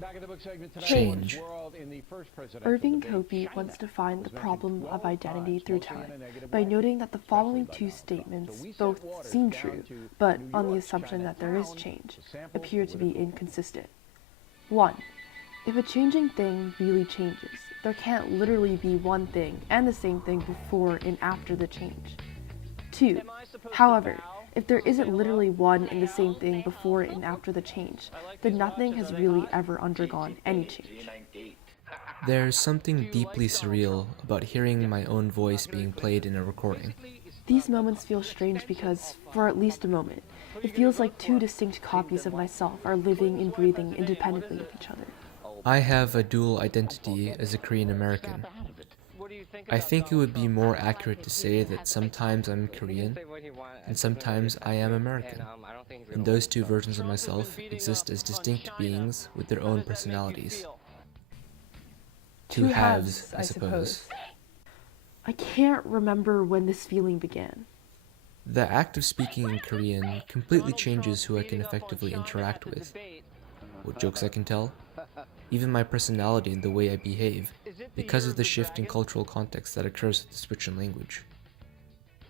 Back in the book segment today, Change. Irving Copi once defined the problem of identity through time by noting that the following two statements both seem true, but on the assumption that there is change, appear to be inconsistent. 1. If a changing thing really changes, there can't literally be one thing and the same thing before and after the change. 2. However, if there isn't literally one and the same thing before and after the change, then nothing has really ever undergone any change. There's something deeply surreal about hearing my own voice being played in a recording. These moments feel strange because, for at least a moment, it feels like two distinct copies of myself are living and breathing independently of each other. I have a dual identity as a Korean American. I think it would be more accurate to say that sometimes I'm Korean and sometimes I am American. And those two versions of myself exist as distinct beings with their own personalities. Two halves, I suppose. I can't remember when this feeling began. The act of speaking in Korean completely changes who I can effectively interact with, what jokes I can tell, even my personality and the way I behave, because of the shift in cultural context that occurs with the switch in language.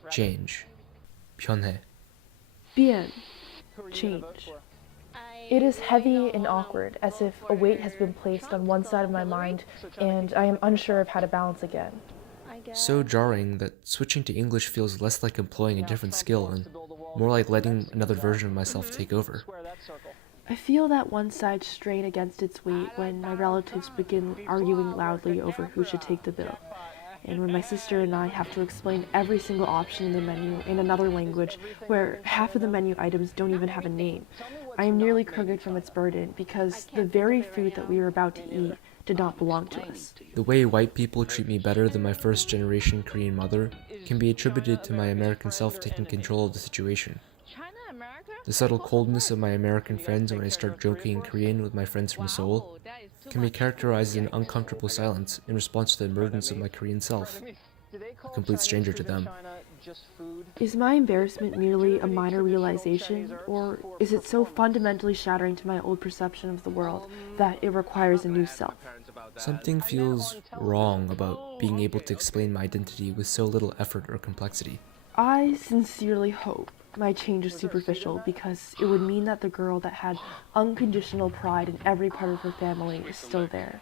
Change. 변해. Bien. Change. It is heavy and awkward, as if a weight has been placed on one side of my mind, and I am unsure of how to balance again. So jarring that switching to English feels less like employing a different skill and more like letting another version of myself take over. I feel that one side strain against its weight when my relatives begin arguing loudly over who should take the bill, and when my sister and I have to explain every single option in the menu in another language where half of the menu items don't even have a name. I am nearly crooked from its burden because the very food that we are about to eat did not belong to us. The way white people treat me better than my first-generation Korean mother can be attributed to my American self taking control of the situation. The subtle coldness of my American friends when I start joking in Korean with my friends from Seoul can be characterized as an uncomfortable silence in response to the emergence of my Korean self, a complete stranger to them. Is my embarrassment merely a minor realization, or is it so fundamentally shattering to my old perception of the world that it requires a new self? Something feels wrong about being able to explain my identity with so little effort or complexity. I sincerely hope my change is superficial because it would mean that the girl that had unconditional pride in every part of her family is still there.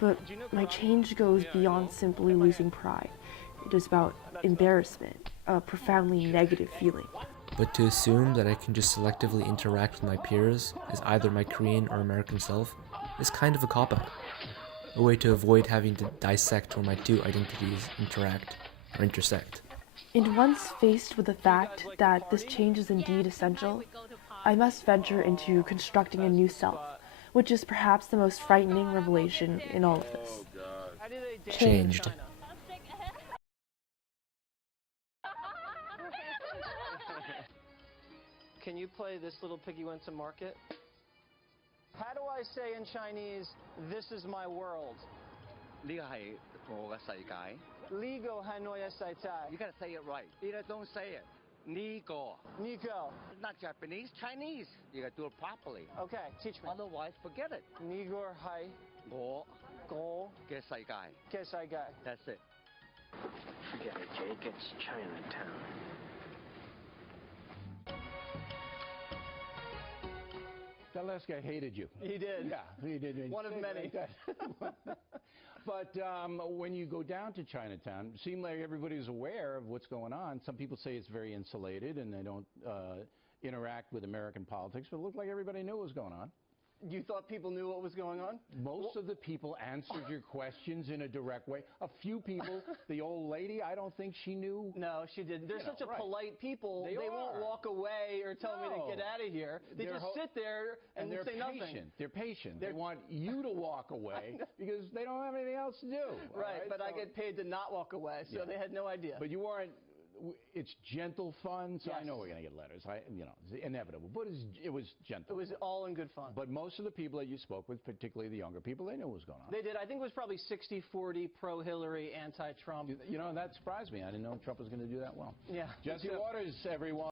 But my change goes beyond simply losing pride. It is about embarrassment, a profoundly negative feeling. But to assume that I can just selectively interact with my peers as either my Korean or American self is kind of a cop-out. A way to avoid having to dissect where my two identities interact or intersect. And once faced with the fact that this change is indeed essential, I must venture into constructing a new self, which is perhaps the most frightening revelation in all of this. Changed. Can you play This Little Piggy Went to Market? How do I say in Chinese, this is my world? 呢個係我嘅世界。呢個係我嘅世界。You gotta say it right. You don't say it. 呢個。呢個。Not Japanese, Chinese. You gotta do it properly. Okay, teach me. Otherwise, forget it. 呢個係我嘅世界。嘅世界。That's it. Forget it, Jake. It's Chinatown. That last guy hated you. He did. Yeah, he did. One of many. But when you go down to Chinatown, it seems like everybody's aware of what's going on. Some people say it's very insulated and they don't interact with American politics, but it looked like everybody knew what was going on. You thought people knew what was going on? Most of the people answered your questions in a direct way. A few people, the old lady, I don't think she knew. No, she didn't. They're such a polite people. They won't walk away or tell me to get out of here. They just sit there and they're say patient. Nothing. They're patient. They want you to walk away because they don't have anything else to do. Right, but I get paid to not walk away, so they had no idea. But you weren't. It's gentle fun, so yes. I know we're going to get letters. It's inevitable, but it was gentle. It was all in good fun. But most of the people that you spoke with, particularly the younger people, they knew what was going on. They did. I think it was probably 60-40 pro-Hillary, anti-Trump. You know, that surprised me. I didn't know Trump was going to do that well. Yeah. Jesse Waters, everyone.